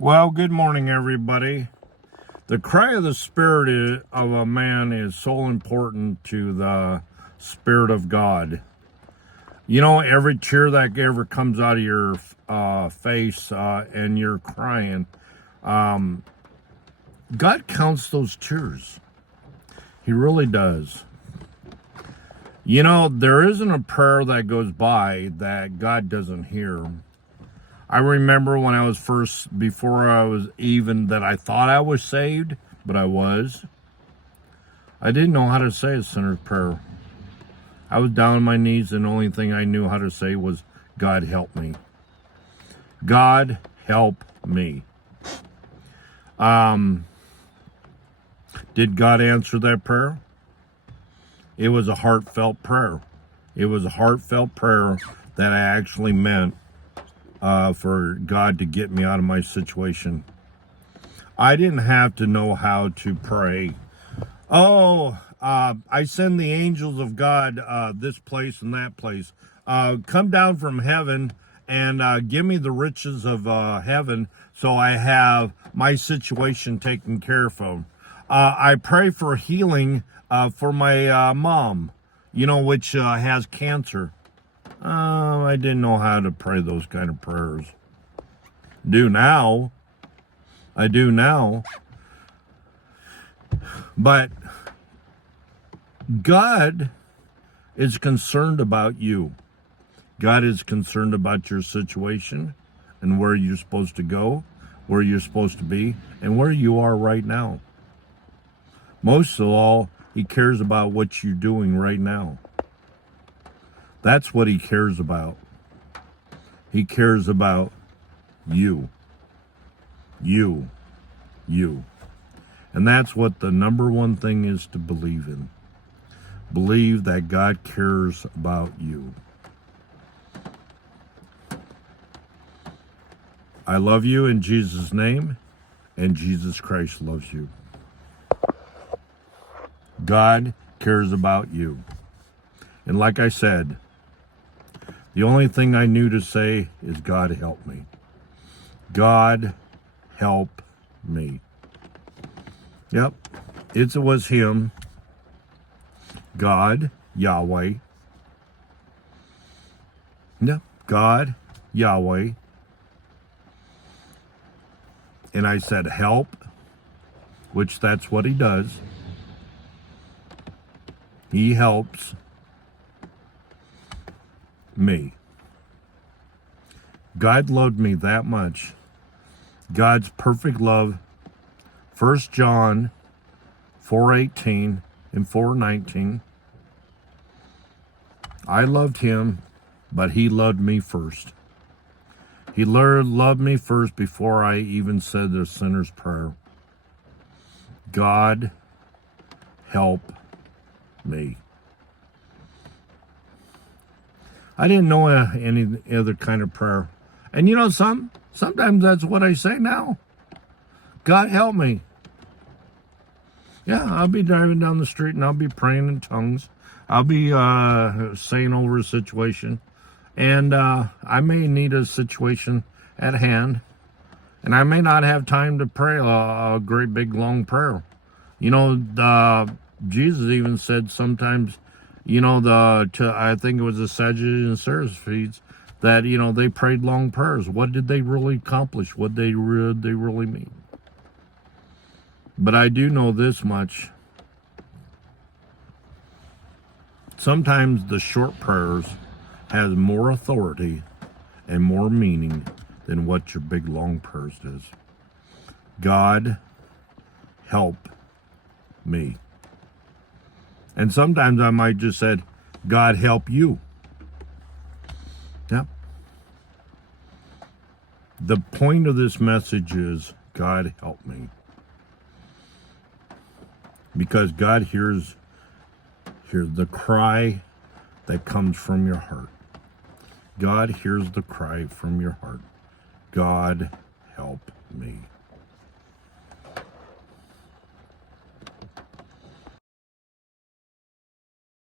Well, good morning, everybody. The cry of the spirit of a man is so important to the Spirit of God. You know, every tear that ever comes out of your face and you're crying, God counts those tears. He really does. You know, there isn't a prayer that goes by that God doesn't hear. I remember when I was before I was even that I thought I was saved, but I was. I didn't know how to say a sinner's prayer. I was down on my knees, and the only thing I knew how to say was, God help me. God help me. Did God answer that prayer? It was a heartfelt prayer. It was a heartfelt prayer that I actually meant for God to get me out of my situation. I didn't have to know how to pray. I send the angels of God this place and that place. Come down from heaven and give me the riches of heaven so I have my situation taken care of. I pray for healing for my mom, which has cancer. I didn't know how to pray those kind of prayers. I do now. But God is concerned about you. God is concerned about your situation and where you're supposed to go, where you're supposed to be, and where you are right now. Most of all, He cares about what you're doing right now. That's what He cares about. He cares about you. You. And that's what the number one thing is to believe in. Believe that God cares about you. I love you in Jesus' name, and Jesus Christ loves you. God cares about you. And like I said, the only thing I knew to say is, God help me. God help me. Yep, it was Him. God, Yahweh. Yep, God, Yahweh. And I said, help, which that's what He does. He helps me. God loved me that much. God's perfect love. 1 John 4:18 and 4:19. I loved Him, but He loved me first. He loved me first before I even said the sinner's prayer. God help me. I didn't know any other kind of prayer. And sometimes that's what I say now. God help me. Yeah, I'll be driving down the street and I'll be praying in tongues. I'll be saying over a situation. And I may need a situation at hand. And I may not have time to pray a great big long prayer. Jesus even said sometimes, I think it was the Sadducees and Pharisees, that, they prayed long prayers. What did they really accomplish? What did they really mean? But I do know this much. Sometimes the short prayers has more authority and more meaning than what your big long prayers does. God help me. And sometimes I might just said, God help you. Yep. The point of this message is, God help me. Because God hears the cry that comes from your heart. God hears the cry from your heart. God help me.